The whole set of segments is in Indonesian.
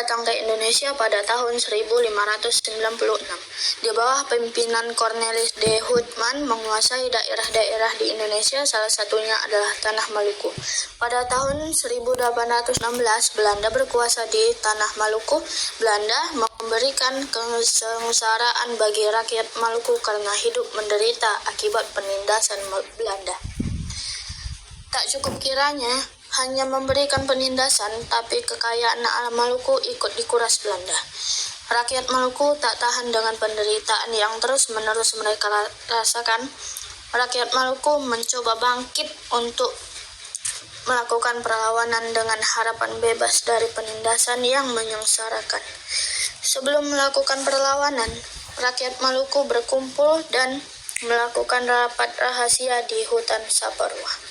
Datang ke Indonesia pada tahun 1596. Di bawah pimpinan Cornelis de Houtman menguasai daerah-daerah di Indonesia, salah satunya adalah Tanah Maluku. Pada tahun 1816, Belanda berkuasa di Tanah Maluku. Belanda memberikan kesengsaraan bagi rakyat Maluku karena hidup menderita akibat penindasan Belanda. Tak cukup kiranya hanya memberikan penindasan, tapi kekayaan alam Maluku ikut dikuras Belanda. Rakyat Maluku tak tahan dengan penderitaan yang terus-menerus mereka rasakan. Rakyat Maluku mencoba bangkit untuk melakukan perlawanan dengan harapan bebas dari penindasan yang menyengsarakan. Sebelum melakukan perlawanan, rakyat Maluku berkumpul dan melakukan rapat rahasia di hutan Saparua.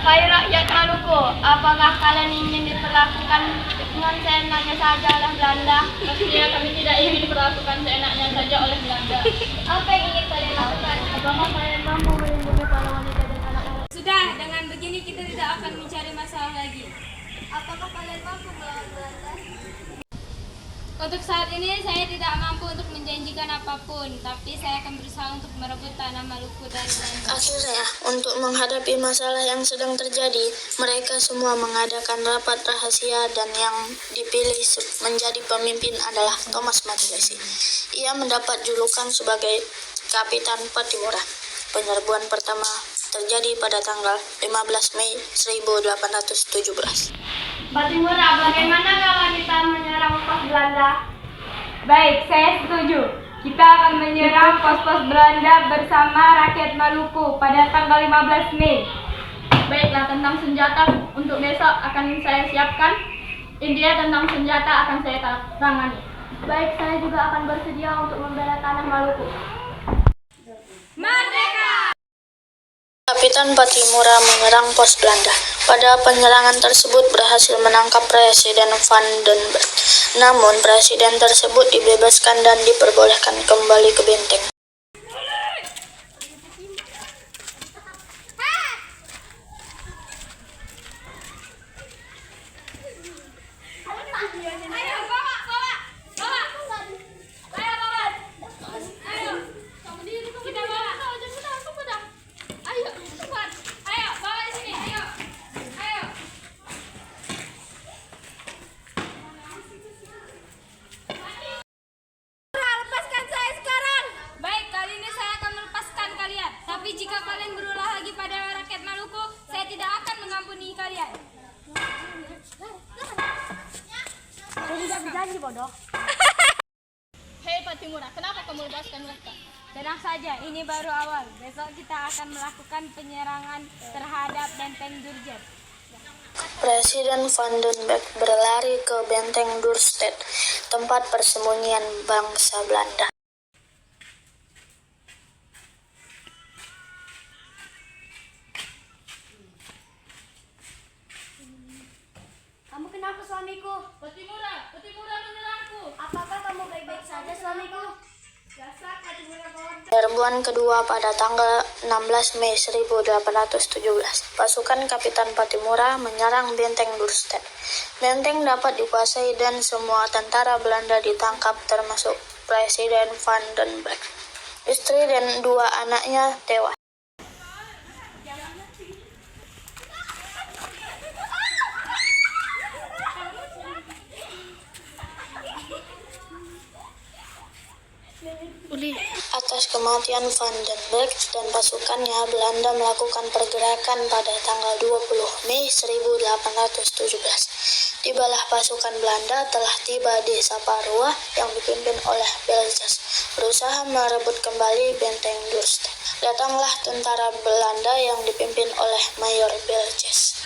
Hai rakyat Maluku, apakah kalian ingin diperlakukan dengan seenaknya saja oleh Belanda? Pastinya kami tidak ingin diperlakukan seenaknya saja oleh Belanda. Apa yang ingin kalian lakukan? Apakah kalian mampu melindungi para wanita dan anak-anak? Sudah, dengan begini kita tidak akan mencari masalah lagi. Apakah kalian mampu melawan Belanda? Untuk saat ini saya tidak mampu untuk menjanjikan apapun, tapi saya akan berusaha untuk merebut tanah Maluku dari Belanda. Akhirnya, untuk menghadapi masalah yang sedang terjadi, mereka semua mengadakan rapat rahasia dan yang dipilih menjadi pemimpin adalah Thomas Matulesi. Ia mendapat julukan sebagai Kapitan Patimura. Penyerbuan pertama terjadi pada tanggal 15 Mei 1817. Patimura, bagaimana kalau kita menyerang pos Belanda? Baik, saya setuju. Kita akan menyerang pos-pos Belanda bersama rakyat Maluku pada tanggal 15 Mei. Baiklah, tentang senjata untuk besok akan saya siapkan. India tentang senjata akan saya tangani. Baik, saya juga akan bersedia untuk membela tanah Maluku. Merdeka! Kapitan Patimura menyerang pos Belanda. Pada penyerangan tersebut berhasil menangkap Presiden Van den Berg. Namun presiden tersebut dibebaskan dan diperbolehkan kembali ke benteng. Jika kalian berulah lagi pada rakyat Maluku, saya tidak akan mengampuni kalian. Saya tidak berjanji, bodoh. Hei Patimura, kenapa kamu lepaskan mereka? Tenang saja, ini baru awal. Besok kita akan melakukan penyerangan terhadap benteng Durjet. Presiden Van den Berg berlari ke benteng Dorstad, tempat persembunyian bangsa Belanda. Kamu kenapa suamiku? Patimura menyerangku. Apakah kamu baik-baik saja suamiku? Dasar Patimura bodoh. Penyerbuan kedua pada tanggal 16 Mei 1817. Pasukan Kapitan Patimura menyerang benteng Dorstad. Benteng dapat dikuasai dan semua tentara Belanda ditangkap termasuk Presiden Van den Berg. Istri dan dua anaknya tewas. kematian Van den Berg dan pasukannya, Belanda melakukan pergerakan pada tanggal 20 Mei 1817. Tibalah pasukan Belanda telah tiba di Saparua yang dipimpin oleh Belges, berusaha merebut kembali benteng Durst. Datanglah tentara Belanda yang dipimpin oleh Mayor Belges.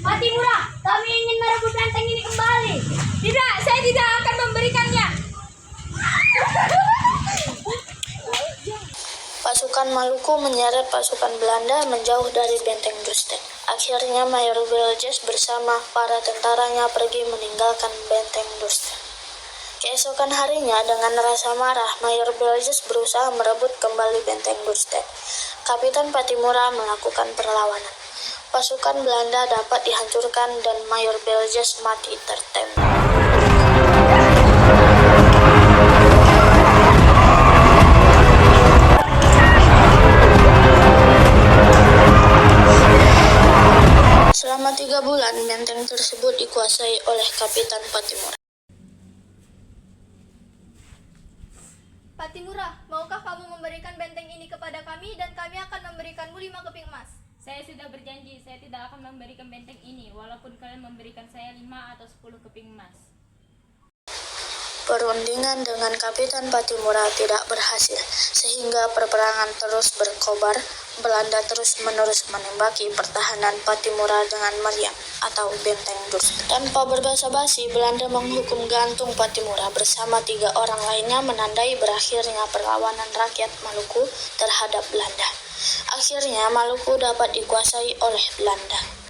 Patimura, kami ingin merebut benteng ini kembali. Tidak, saya tidak akan memberikannya. Pasukan Maluku menyeret pasukan Belanda menjauh dari benteng Dustek. Akhirnya Mayor Belges bersama para tentaranya pergi meninggalkan benteng Dustek. Keesokan harinya, dengan rasa marah, Mayor Belges berusaha merebut kembali benteng Dustek. Kapitan Patimura melakukan perlawanan. Pasukan Belanda dapat dihancurkan dan Mayor Belges mati tertembak. Selama 3 bulan, benteng tersebut dikuasai oleh Kapitan Patimura. Patimura, maukah kamu memberikan benteng ini kepada kami dan kami akan memberikanmu 5 keping emas? Saya sudah berjanji, saya tidak akan memberikan benteng ini, walaupun kalian memberikan saya 5 atau 10 keping emas. Perundingan dengan Kapitan Patimura tidak berhasil, sehingga peperangan terus berkobar. Belanda terus-menerus menembaki pertahanan Patimura dengan meriam atau benteng Durst. Tanpa berbasa-basi, Belanda menghukum gantung Patimura bersama 3 orang lainnya, menandai berakhirnya perlawanan rakyat Maluku terhadap Belanda. Akhirnya Maluku dapat dikuasai oleh Belanda.